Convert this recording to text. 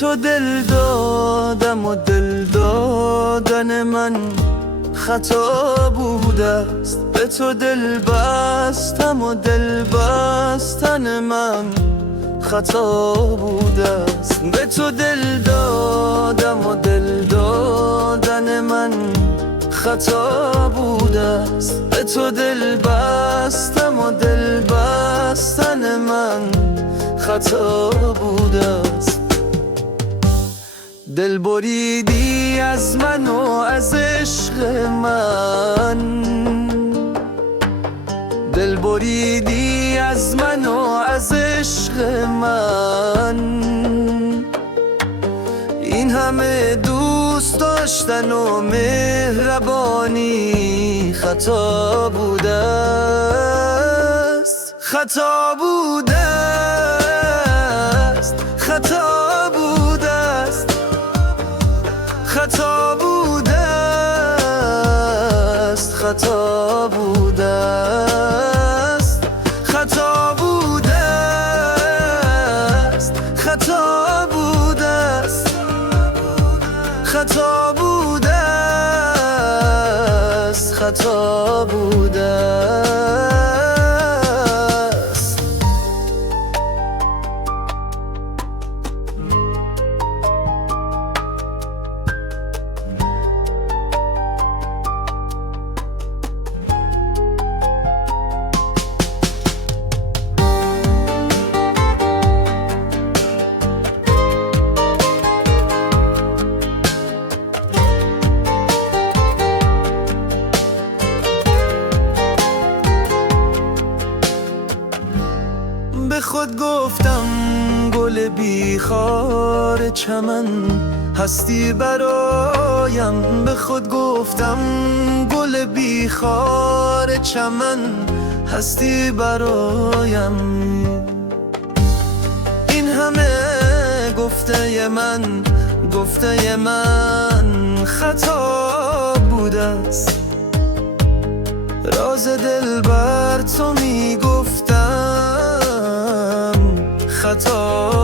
تو دل دادم و دل دادن من خطا بوده است. به تو دل بستم و دل بستن من خطا بوده است. به تو دل دادم و دل دادن من خطا بوده است. به تو دل بستم و دل بستن من خطا بوده است. دل بریدی از من و از عشق من، دل بریدی از من و از عشق من. این همه دوست داشتن و مهربانی خطا بوده است. خطا بوده است. خطا بوده است. خطا بوده است. خطا بوده است. خطا بوده است. خطا بوده است. خطا بوده است. خطا بوده است. به خود گفتم گل بیخار چمن هستی برایم. به خود گفتم گل بیخار چمن هستی برایم. این همه گفته من خطا بوده است. راز دل بر تو میگفتم خطا